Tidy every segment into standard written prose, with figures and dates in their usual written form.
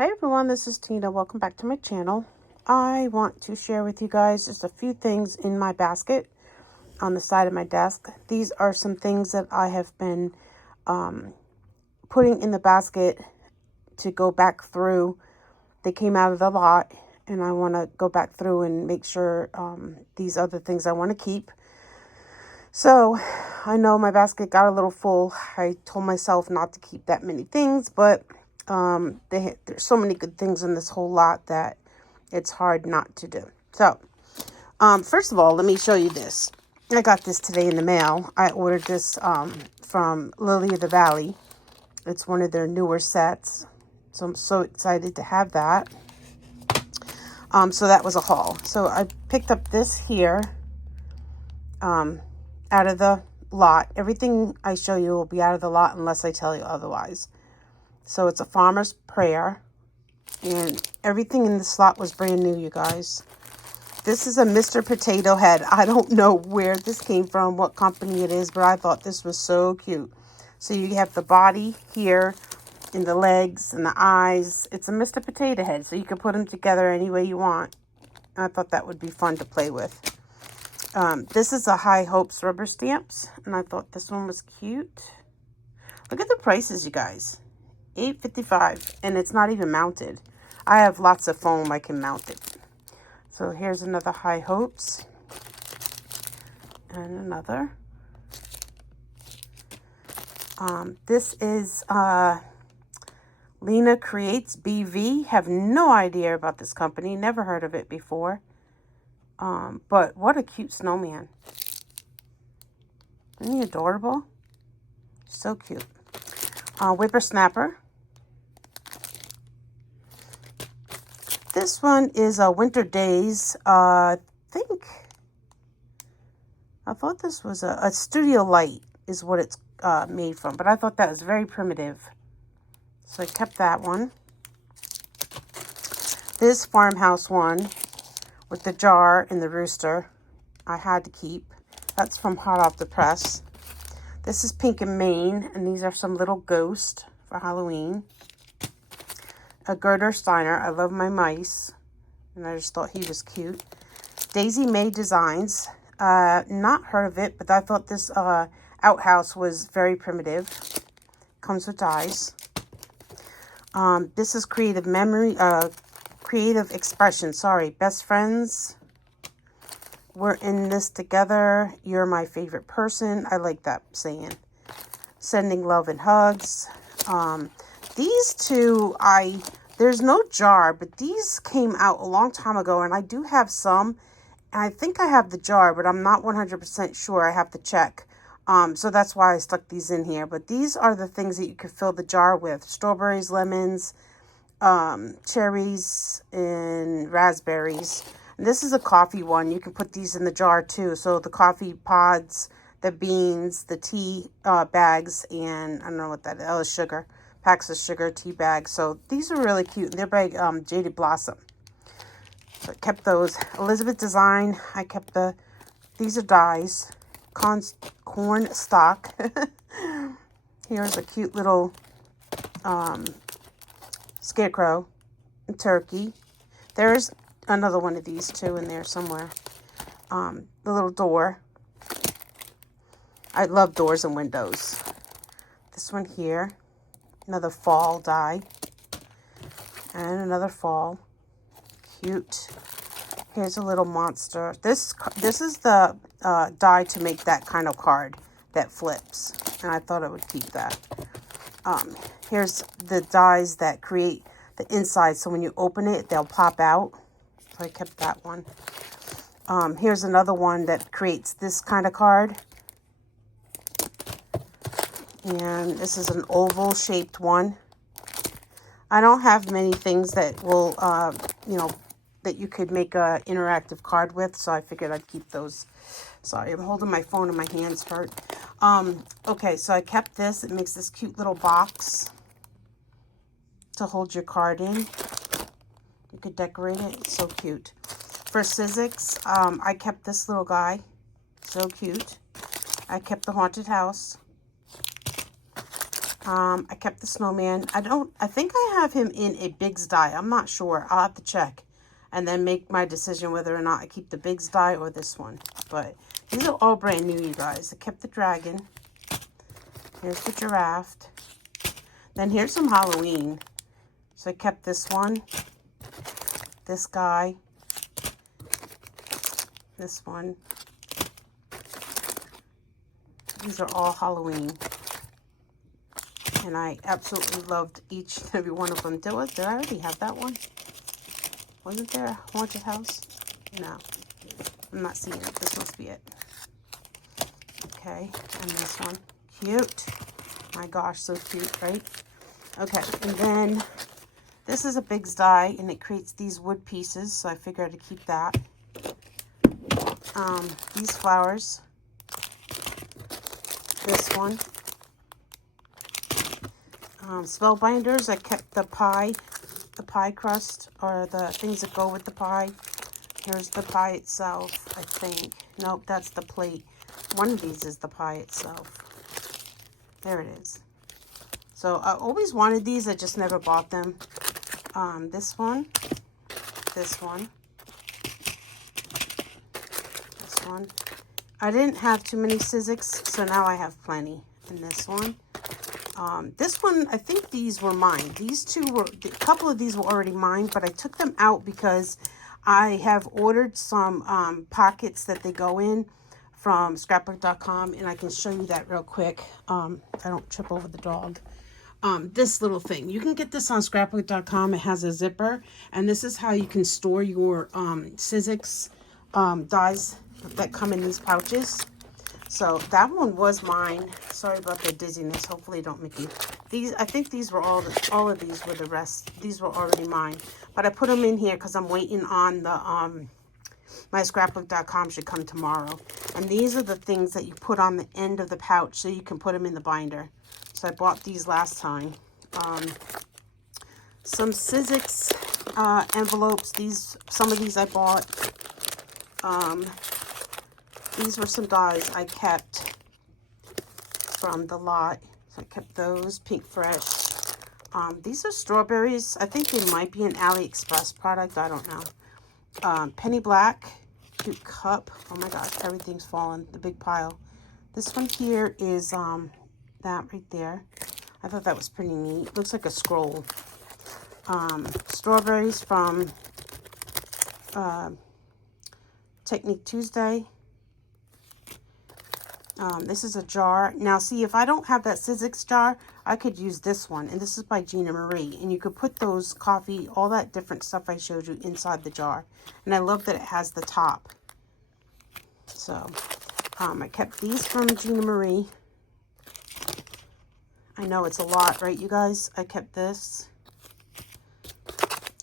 Hi everyone, this is Tina. Welcome back to my channel. I want to share with you guys just a few things in my basket on the side of my desk. These are some things that I have been putting in the basket to go back through. They came out of the lot and I want to go back through and make sure these other things I want to keep. So I know my basket got a little full. I told myself not to keep that many things, but there's so many good things in this whole lot that it's hard not to do. So, first of all, let me show you this. I got this today in the mail. I ordered this from Lily of the Valley. It's one of their newer sets. So I'm so excited to have that. So that was a haul. So I picked up this here out of the lot. Everything I show you will be out of the lot unless I tell you otherwise. So it's a farmer's prayer, and everything in this lot was brand new, you guys. This is a Mr. Potato Head. I don't know where this came from, what company it is, but I thought this was so cute. So you have the body here, and the legs, and the eyes. It's a Mr. Potato Head, so you can put them together any way you want. I thought that would be fun to play with. This is a High Hopes rubber stamps, and I thought this one was cute. Look at the prices, you guys. $8.55, and it's not even mounted. I have lots of foam I can mount it. So here's another High Hopes, and another. This is Lena Creates BV. Have no idea about this company. Never heard of it before. But what a cute snowman. Isn't he adorable? So cute. Whippersnapper. This one is Winter Days. I thought this was a studio light is what it's made from, but I thought that was very primitive. So I kept that one. This farmhouse one with the jar and the rooster I had to keep. That's from Hot Off the Press. This is Pink and Maine, and these are some little ghosts for Halloween. A Gerder Steiner. I love my mice, and I just thought he was cute. Daisy May Designs. Not heard of it, but I thought this outhouse was very primitive. Comes with dies. This is Creative Expression. Sorry, Best Friends. We're in this together. You're my favorite person. I like that saying. Sending love and hugs. These two, there's no jar, but these came out a long time ago, and I do have some. And I think I have the jar, but I'm not 100% sure. I have to check. So that's why I stuck these in here. But these are the things that you could fill the jar with. Strawberries, lemons, cherries, and raspberries. And this is a coffee one. You can put these in the jar too. So the coffee pods, the beans, the tea bags, and I don't know what that is. Oh, sugar. Packs of sugar, tea bags. So these are really cute. They're by Jaded Blossom. So I kept those. Elizabeth Design. I kept these are dies. Corn stock. Here's a cute little scarecrow and turkey. There's another one of these too in there somewhere. The little door. I love doors and windows. This one here. Another fall die. And another fall. Cute. Here's a little monster. This is the die to make that kind of card that flips. And I thought I would keep that. Here's the dies that create the inside. So when you open it, they'll pop out. So I kept that one. Here's another one that creates this kind of card. And this is an oval shaped one. I don't have many things that will, that you could make a interactive card with. So I figured I'd keep those. Sorry, I'm holding my phone and my hands hurt. Okay, so I kept this. It makes this cute little box to hold your card in. You could decorate it. It's so cute. For Sizzix, I kept this little guy. So cute. I kept the haunted house. I kept the snowman. I think I have him in a Big's die. I'm not sure. I'll have to check and then make my decision whether or not I keep the Big's die or this one. But these are all brand new, you guys. I kept the dragon. Here's the giraffe. Then here's some Halloween. So I kept this one, this guy, this one. These are all Halloween. And I absolutely loved each and every one of them. Did I already have that one? Wasn't there a haunted house? No. I'm not seeing it. This must be it. Okay. And this one. Cute. My gosh, so cute, right? Okay. And then this is a Big's die, and it creates these wood pieces. So I figured I'd keep that. These flowers. This one. Spellbinders, I kept the pie crust, or the things that go with the pie. Here's the pie itself, I think. Nope, that's the plate. One of these is the pie itself. There it is. So I always wanted these, I just never bought them. This one, this one, this one. I didn't have too many Sizzix, so now I have plenty. And this one. This one, I think these were mine. These two were, a couple of these were already mine, but I took them out because I have ordered some pockets that they go in from scrapbook.com, and I can show you that real quick. I don't trip over the dog. This little thing. You can get this on scrapbook.com. It has a zipper, and this is how you can store your Sizzix dies that come in these pouches. So that one was mine. Sorry about the dizziness. Hopefully don't make you. These, I think these were all of these were the rest. These were already mine. But I put them in here because I'm waiting on the, my scrapbook.com should come tomorrow. And these are the things that you put on the end of the pouch so you can put them in the binder. So I bought these last time. Some Sizzix envelopes. Some of these I bought. These were some dies I kept from the lot. So I kept those, Pink Fresh. These are strawberries. I think they might be an AliExpress product. I don't know. Penny Black, cute cup. Oh my gosh, everything's fallen. The big pile. This one here is that right there. I thought that was pretty neat. Looks like a scroll. Strawberries from Technique Tuesday. This is a jar. Now, see, if I don't have that Sizzix jar, I could use this one. And this is by Gina Marie. And you could put those coffee, all that different stuff I showed you inside the jar. And I love that it has the top. So, I kept these from Gina Marie. I know it's a lot, right, you guys? I kept this.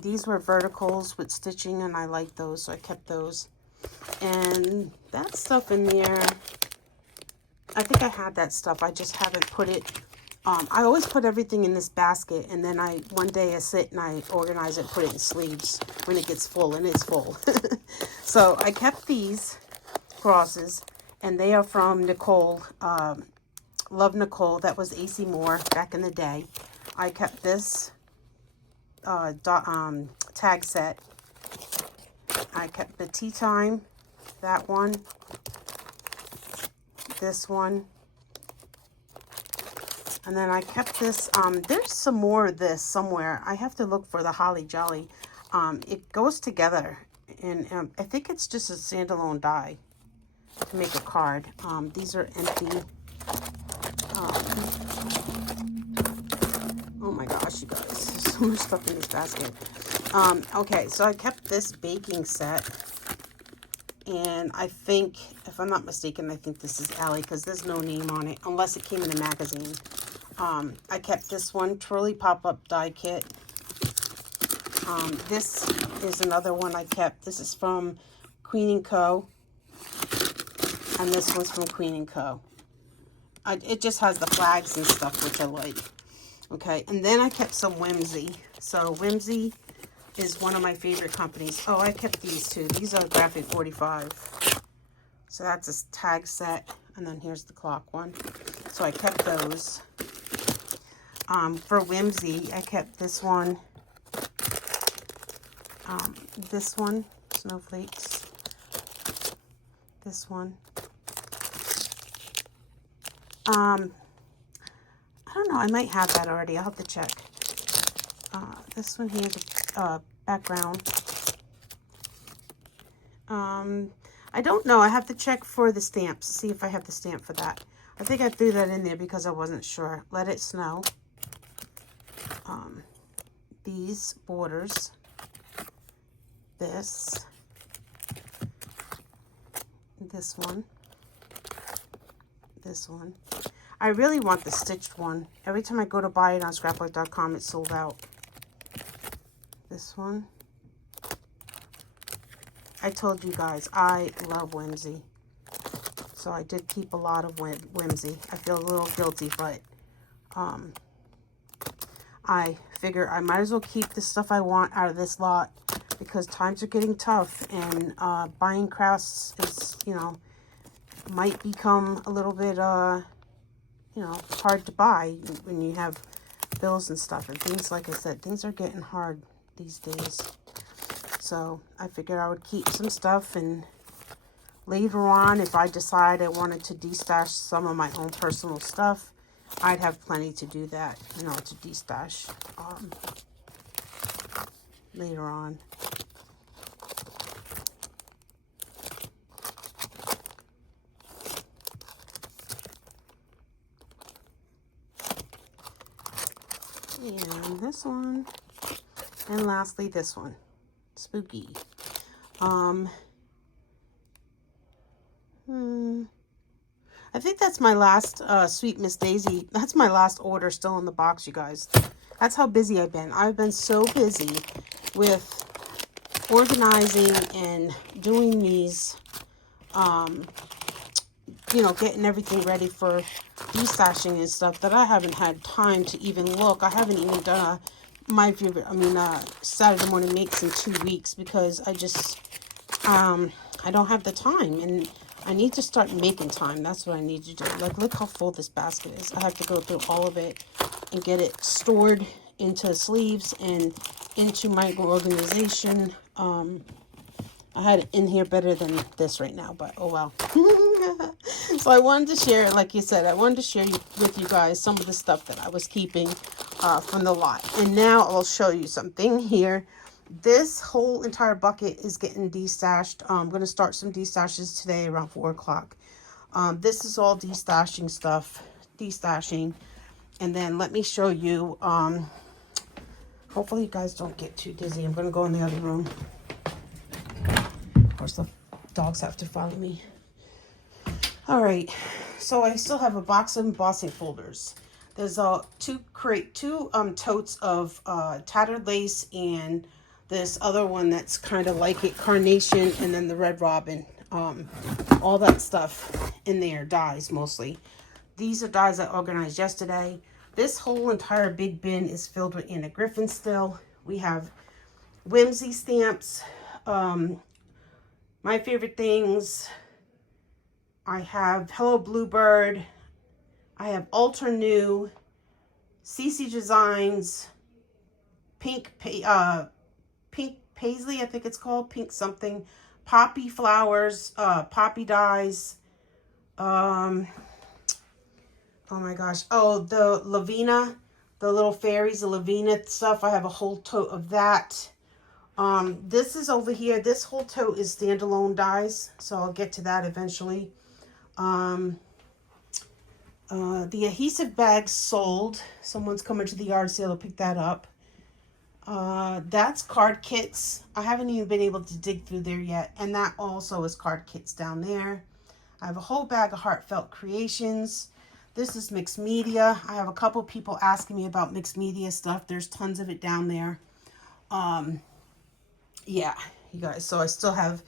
These were verticals with stitching, and I like those, so I kept those. And that stuff in there... I think I had that stuff. I just haven't put it. I always put everything in this basket, and then one day I sit and I organize it, put it in sleeves when it gets full, and it's full. So I kept these crosses, and they are from Nicole. Love Nicole. That was AC Moore back in the day. I kept this tag set. I kept the Tea Time, that one. This one, and then I kept this. There's some more of this somewhere. I have to look for the Holly Jolly. It goes together, and I think it's just a standalone die to make a card. These are empty. Oh my gosh, you guys, there's so much stuff in this basket. Okay, so I kept this baking set. And I think, if I'm not mistaken, I think this is Allie, because there's no name on it, unless it came in a magazine. I kept this one, Twirly Pop-Up Die Kit. This is another one I kept. This is from Queen & Co. And this one's from Queen & Co. It just has the flags and stuff, which I like. Okay, and then I kept some Whimsy. So Whimsy is one of my favorite companies. Oh, I kept these too. These are Graphic 45. So that's a tag set. And then here's the clock one. So I kept those. For Whimsy, I kept this one, Snowflakes, this one. I don't know, I might have that already. I'll have to check. This one here, the background. I don't know. I have to check for the stamps, see if I have the stamp for that. I think I threw that in there because I wasn't sure. Let It Snow. These borders. This one. This one. I really want the stitched one. Every time I go to buy it on scrapbook.com, it's sold out. This one. I told you guys, I love Whimsy. So I did keep a lot of Whimsy. I feel a little guilty, but I figure I might as well keep the stuff I want out of this lot because times are getting tough and buying crafts is, you know, might become a little bit, you know, hard to buy when you have bills and stuff. And things, like I said, things are getting hard these days. So I figured I would keep some stuff, and later on, if I decide I wanted to destash some of my own personal stuff, I'd have plenty to do that, you know, to destash later on. And this one. And lastly, this one. Spooky. I think that's my last Sweet Miss Daisy. That's my last order still in the box, you guys. That's how busy I've been. I've been so busy with organizing and doing these, you know, getting everything ready for destashing and stuff that I haven't had time to even look. I haven't even done Saturday morning makes in 2 weeks because I just, I don't have the time, and I need to start making time. That's what I need to do. Like, look how full this basket is. I have to go through all of it and get it stored into sleeves and into my organization. I had it in here better than this right now, but oh well. So I wanted to share, like you said, I wanted to share with you guys some of the stuff that I was keeping from the lot. And now I'll show you something here. This whole entire bucket is getting destashed. I'm going to start some destashes today around 4 o'clock. This is all destashing stuff. Destashing. And then let me show you. Hopefully you guys don't get too dizzy. I'm going to go in the other room. Of course, the dogs have to follow me. All right. So I still have a box of embossing folders. There's two totes of tattered lace and this other one that's kind of like it, carnation, and then the red robin. All that stuff in there, dies mostly. These are dies I organized yesterday. This whole entire big bin is filled with Anna Griffin still. We have Whimsy stamps, my favorite things. I have Hello Bluebird. I have Ultra New, CC Designs, Pink Paisley, I think it's called, Pink something, Poppy Flowers, Poppy Dies, oh my gosh, oh, the Lavina, the little fairies, the Lavina stuff, I have a whole tote of that. This is over here, this whole tote is standalone dies, so I'll get to that eventually. The adhesive bags sold. Someone's coming to the yard sale to pick that up. That's card kits. I haven't even been able to dig through there yet. And that also is card kits down there. I have a whole bag of Heartfelt Creations. This is mixed media. I have a couple people asking me about mixed media stuff. There's tons of it down there. Yeah, you guys. So I still have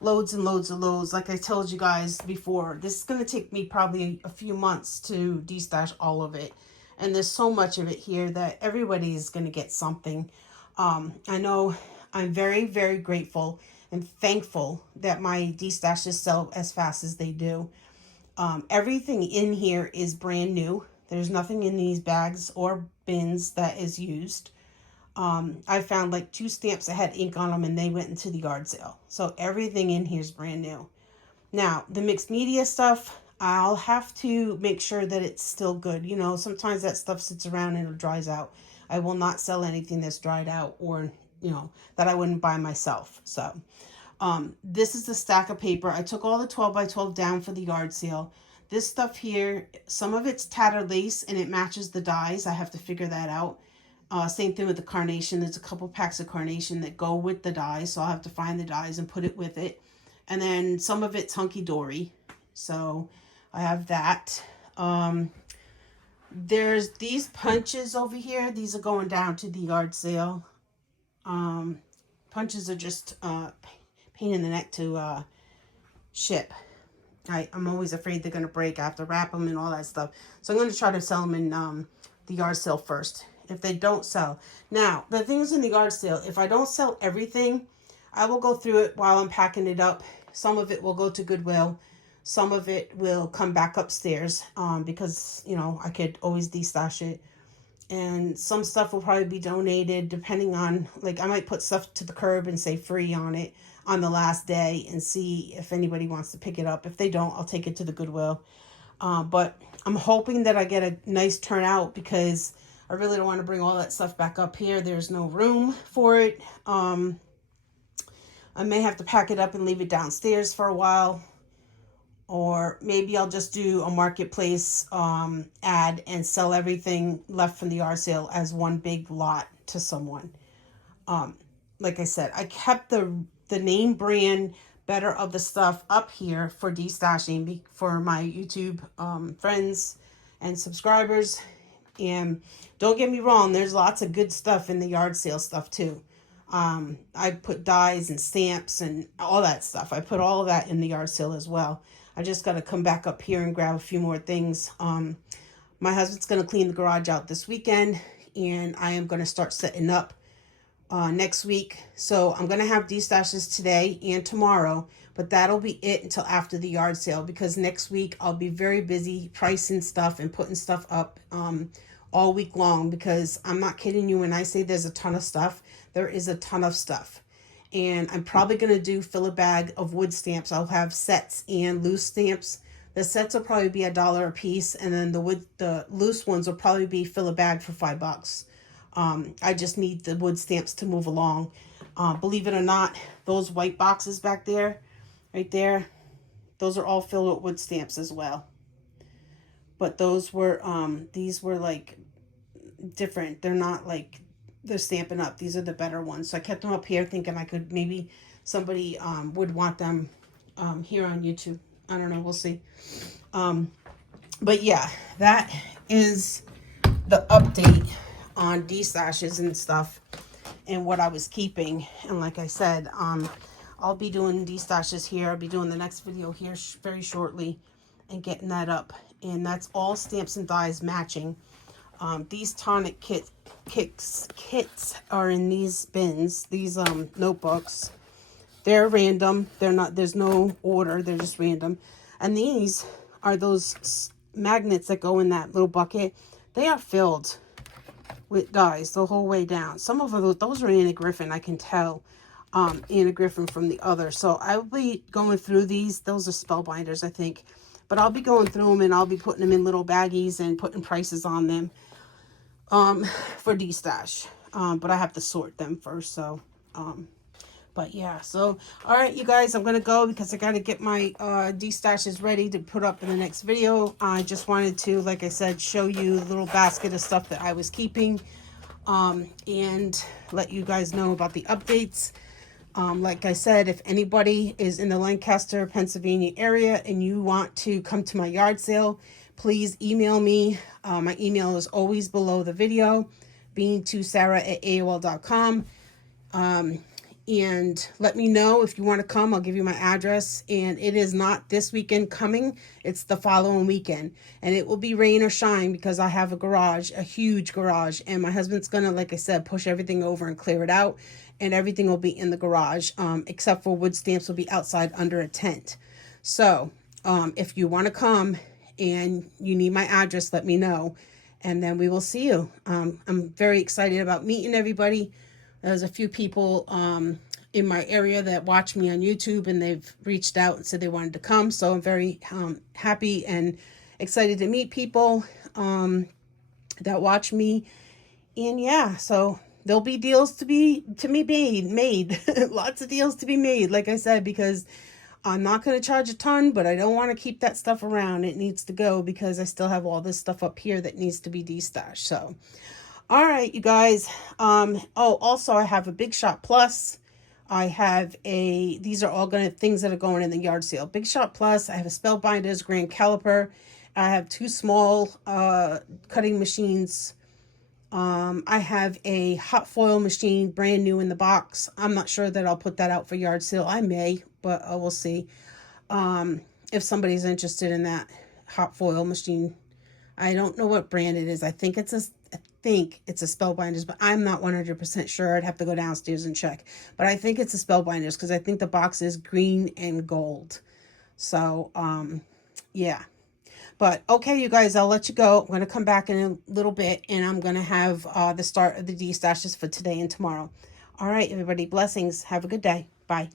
loads and loads of loads. Like I told you guys before, this is going to take me probably a few months to destash all of it. And there's so much of it here that everybody is going to get something. I know I'm very, very grateful and thankful that my destashes sell as fast as they do. Everything in here is brand new. There's nothing in these bags or bins that is used. I found like 2 stamps that had ink on them and they went into the yard sale. So everything in here is brand new. Now, the mixed media stuff, I'll have to make sure that it's still good. You know, sometimes that stuff sits around and it dries out. I will not sell anything that's dried out or, you know, that I wouldn't buy myself. So, this is the stack of paper. I took all the 12 by 12 down for the yard sale. This stuff here, some of it's tattered lace and it matches the dies. I have to figure that out. Same thing with the carnation. There's a couple packs of carnation that go with the dies, so I'll have to find the dies and put it with it. And then some of it's hunky-dory, so I have that. There's these punches over here. These are going down to the yard sale. Punches are just pain in the neck to ship. I'm always afraid they're going to break. I have to wrap them and all that stuff. So I'm going to try to sell them in the yard sale first. If they don't sell. Now, the things in the yard sale, if I don't sell everything, I will go through it while I'm packing it up. Some of it will go to Goodwill. Some of it will come back upstairs because, you know, I could always destash it. And some stuff will probably be donated depending on, like, I might put stuff to the curb and say free on it on the last day and see if anybody wants to pick it up. If they don't, I'll take it to the Goodwill. But I'm hoping that I get a nice turnout because I really don't want to bring all that stuff back up here. There's no room for it. I may have to pack it up and leave it downstairs for a while. Or maybe I'll just do a marketplace ad and sell everything left from the yard sale as one big lot to someone. Like I said, I kept the name brand better of the stuff up here for destashing for my YouTube friends and subscribers. And don't get me wrong, there's lots of good stuff in the yard sale stuff too. I put dies and stamps and all that stuff. I put all of that in the yard sale as well. I just got to come back up here and grab a few more things. My husband's going to clean the garage out this weekend, and I am going to start setting up next week. So I'm going to have destashes today and tomorrow, but that'll be it until after the yard sale because next week I'll be very busy pricing stuff and putting stuff up all week long because I'm not kidding you when I say there's a ton of stuff. There is a ton of stuff. And I'm probably going to fill a bag of wood stamps. I'll have sets and loose stamps. The sets will probably be $1 a piece, and then the loose ones will probably be fill a bag for $5. I just need the wood stamps to move along. Believe it or not, those white boxes back there, right there, those are all filled with wood stamps as well. But those were, these were like different. They're not like they're Stampin' Up. These are the better ones. So I kept them up here thinking I could maybe somebody would want them here on YouTube. I don't know. We'll see. But yeah, that is the update on destashes and stuff and what I was keeping. And like I said, I'll be doing destashes here. I'll be doing the next video here very shortly and getting that up. And that's all stamps and dies matching. These tonic kits are in these bins, these notebooks. They're random. They're not, there's no order. They're just random. And these are those magnets that go in that little bucket. They are filled with dies the whole way down. Some of those are Anna Griffin. I can tell Anna Griffin from the other. So I will be going through these. Those are spellbinders, I think. But I'll be going through them and I'll be putting them in little baggies and putting prices on them for destash. But I have to sort them first. So, but yeah. So, all right, you guys, I'm going to go because I got to get my destashes ready to put up in the next video. I just wanted to, like I said, show you the little basket of stuff that I was keeping and let you guys know about the updates. Like I said, if anybody is in the Lancaster, Pennsylvania area and you want to come to my yard sale, please email me. My email is always below the video, bean2sarah@aol.com. And let me know if you want to come. I'll give you my address. And it is not this weekend coming. It's the following weekend. And it will be rain or shine because I have a garage, a huge garage. And my husband's going to, like I said, push everything over and clear it out. And everything will be in the garage, except for wood stamps will be outside under a tent. So if you want to come and you need my address, let me know. and then we will see you. I'm very excited about meeting everybody. There's a few people in my area that watch me on YouTube, and they've reached out and said they wanted to come. So I'm very happy and excited to meet people that watch me. And yeah, so there'll be deals to be made. Lots of deals to be made, like I said, because I'm not going to charge a ton, but I don't want to keep that stuff around. It needs to go because I still have all this stuff up here that needs to be destashed. So, all right, you guys. Oh, also I have a Big Shot Plus. I have these are all things that are going in the yard sale. Big Shot Plus, I have a Spellbinders Grand Caliper. I have 2 small cutting machines. I have a hot foil machine, brand new in the box. I'm not sure that I'll put that out for yard sale. I may, but we'll see. If somebody's interested in that hot foil machine. I don't know what brand it is. I think it's a Spellbinders, but I'm not 100% sure. I'd have to go downstairs and check. But I think it's a Spellbinders because I think the box is green and gold. So, yeah. But okay, you guys, I'll let you go. I'm going to come back in a little bit, and I'm going to have the start of the destashes for today and tomorrow. All right, everybody, blessings. Have a good day. Bye.